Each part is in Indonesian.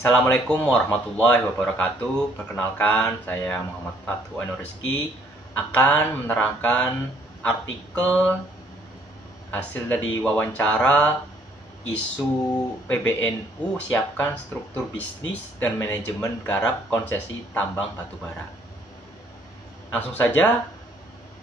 Assalamualaikum warahmatullahi wabarakatuh. Perkenalkan, saya Muhammad Fatu Rizky akan menerangkan artikel hasil dari wawancara isu PBNU siapkan struktur bisnis dan manajemen garap konsesi tambang batubara. Langsung saja,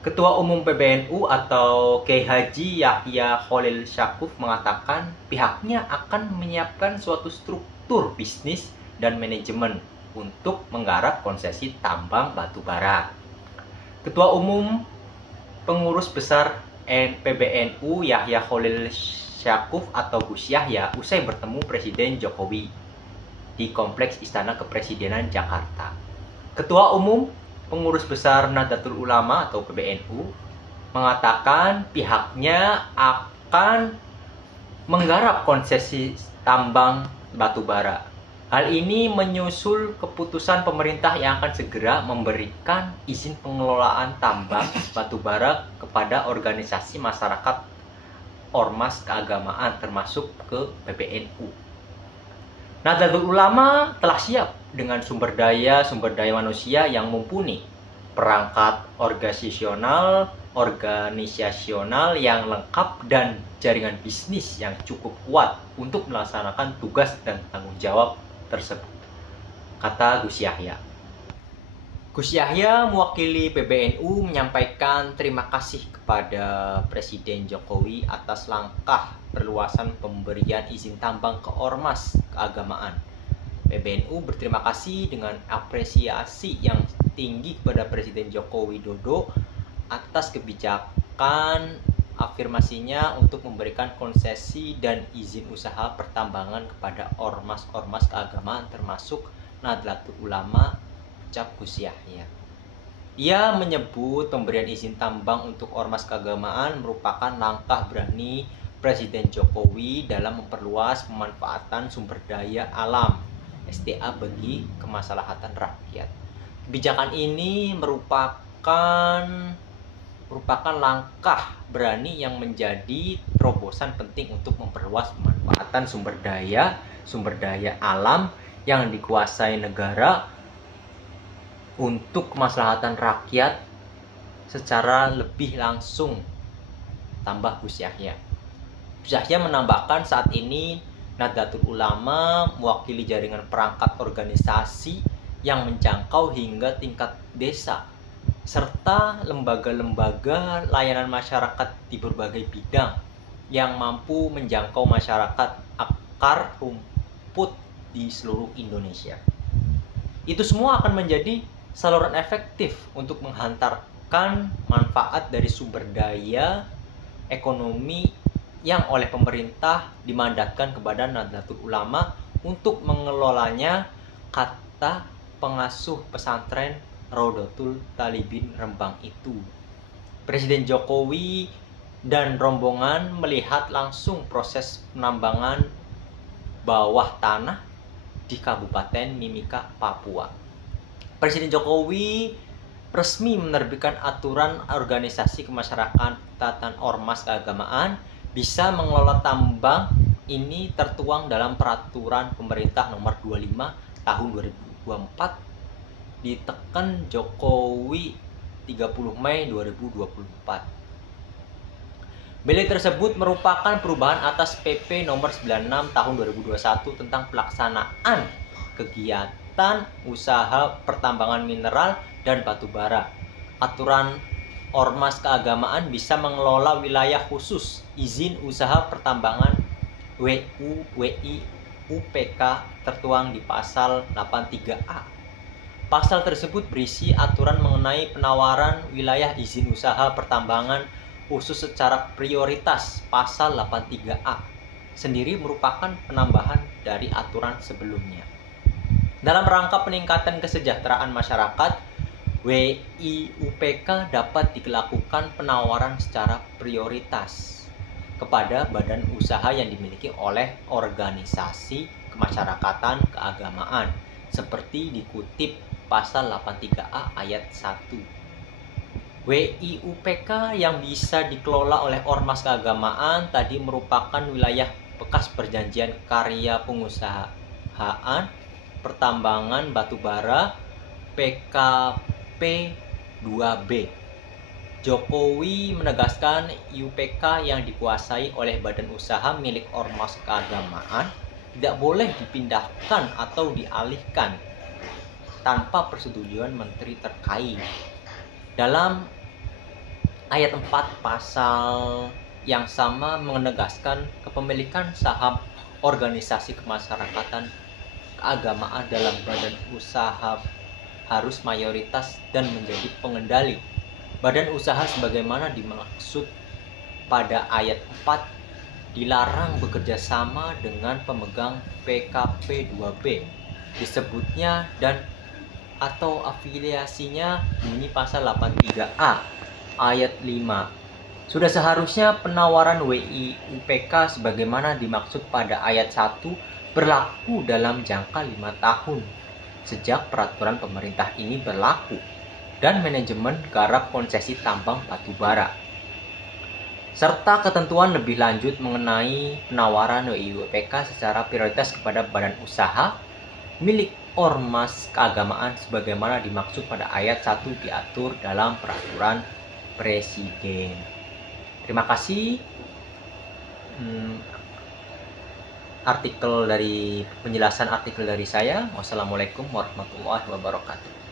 Ketua Umum PBNU atau Kiai Haji Yahya Khalil Stakuf mengatakan pihaknya akan menyiapkan suatu struktur bisnis dan manajemen untuk menggarap konsesi tambang batubara. Ketua Umum Pengurus Besar PBNU Yahya Khalil Stakuf atau Gus Yahya usai bertemu Presiden Jokowi di Kompleks Istana Kepresidenan Jakarta. Ketua Umum Pengurus Besar Nahdlatul Ulama atau PBNU mengatakan pihaknya akan menggarap konsesi tambang batubara. Hal ini menyusul keputusan pemerintah yang akan segera memberikan izin pengelolaan tambang batubara kepada organisasi masyarakat ormas keagamaan termasuk ke PBNU. Nahdlatul Ulama telah siap dengan sumber daya manusia yang mumpuni, perangkat organisasional yang lengkap dan jaringan bisnis yang cukup kuat untuk melaksanakan tugas dan tanggung jawab tersebut, kata Gus Yahya. Gus Yahya mewakili PBNU menyampaikan terima kasih kepada Presiden Jokowi atas langkah perluasan pemberian izin tambang ke ormas keagamaan. PBNU berterima kasih dengan apresiasi yang tinggi kepada Presiden Joko Widodo atas kebijakan afirmasinya untuk memberikan konsesi dan izin usaha pertambangan kepada ormas-ormas keagamaan termasuk Nahdlatul Ulama, ucap Gus Yahya. Ia menyebut pemberian izin tambang untuk ormas keagamaan merupakan langkah berani Presiden Jokowi dalam memperluas pemanfaatan sumber daya alam SDA bagi kemaslahatan rakyat. Kebijakan ini merupakan langkah berani yang menjadi terobosan penting untuk memperluas pemanfaatan sumber daya alam yang dikuasai negara untuk kemaslahatan rakyat secara lebih langsung, tambah Gus Yahya. Gus Yahya menambahkan saat ini Nahdlatul Ulama mewakili jaringan perangkat organisasi yang menjangkau hingga tingkat desa serta lembaga-lembaga layanan masyarakat di berbagai bidang yang mampu menjangkau masyarakat akar rumput di seluruh Indonesia. Itu semua akan menjadi saluran efektif untuk menghantarkan manfaat dari sumber daya ekonomi yang oleh pemerintah dimandatkan kepada Nahdlatul Ulama untuk mengelolanya, kata pengasuh pesantren Raudatul Talibin Rembang itu. Presiden Jokowi dan rombongan melihat langsung proses penambangan bawah tanah di Kabupaten Mimika, Papua. Presiden Jokowi resmi menerbitkan aturan organisasi kemasyarakatan ormas keagamaan bisa mengelola tambang. Ini tertuang dalam peraturan pemerintah nomor 25 tahun 2024 ditekan Jokowi 30 Mei 2024. Beli tersebut merupakan perubahan atas PP nomor 96 tahun 2021 tentang pelaksanaan kegiatan usaha pertambangan mineral dan batubara. Aturan ormas keagamaan bisa mengelola wilayah khusus izin usaha pertambangan WI UPK tertuang di pasal 83A. Pasal tersebut berisi aturan mengenai penawaran wilayah izin usaha pertambangan khusus secara prioritas. Pasal 83A sendiri merupakan penambahan dari aturan sebelumnya. Dalam rangka peningkatan kesejahteraan masyarakat, WIUPK dapat dilakukan penawaran secara prioritas kepada badan usaha yang dimiliki oleh organisasi kemasyarakatan keagamaan seperti dikutip pasal 83A ayat 1. WIUPK yang bisa dikelola oleh ormas keagamaan tadi merupakan wilayah bekas perjanjian karya pengusahaan pertambangan batubara PKP 2B. Jokowi menegaskan IUPK yang dikuasai oleh badan usaha milik ormas keagamaan tidak boleh dipindahkan atau dialihkan tanpa persetujuan menteri terkait. Dalam ayat 4 pasal yang sama menegaskan kepemilikan saham organisasi kemasyarakatan keagamaan dalam badan usaha harus mayoritas dan menjadi pengendali badan usaha sebagaimana dimaksud pada ayat 4. Dilarang bekerja sama dengan pemegang PKP 2B disebutnya dan atau afiliasinya bunyi pasal 83A ayat 5. Sudah seharusnya penawaran WIUPK sebagaimana dimaksud pada ayat 1 berlaku dalam jangka 5 tahun sejak peraturan pemerintah ini berlaku dan manajemen garap konsesi tambang batubara, serta ketentuan lebih lanjut mengenai penawaran WIUPK secara prioritas kepada badan usaha milik ormas keagamaan sebagaimana dimaksud pada ayat 1 diatur dalam peraturan presiden. Terima kasih. Penjelasan artikel dari saya. Wassalamualaikum warahmatullahi wabarakatuh.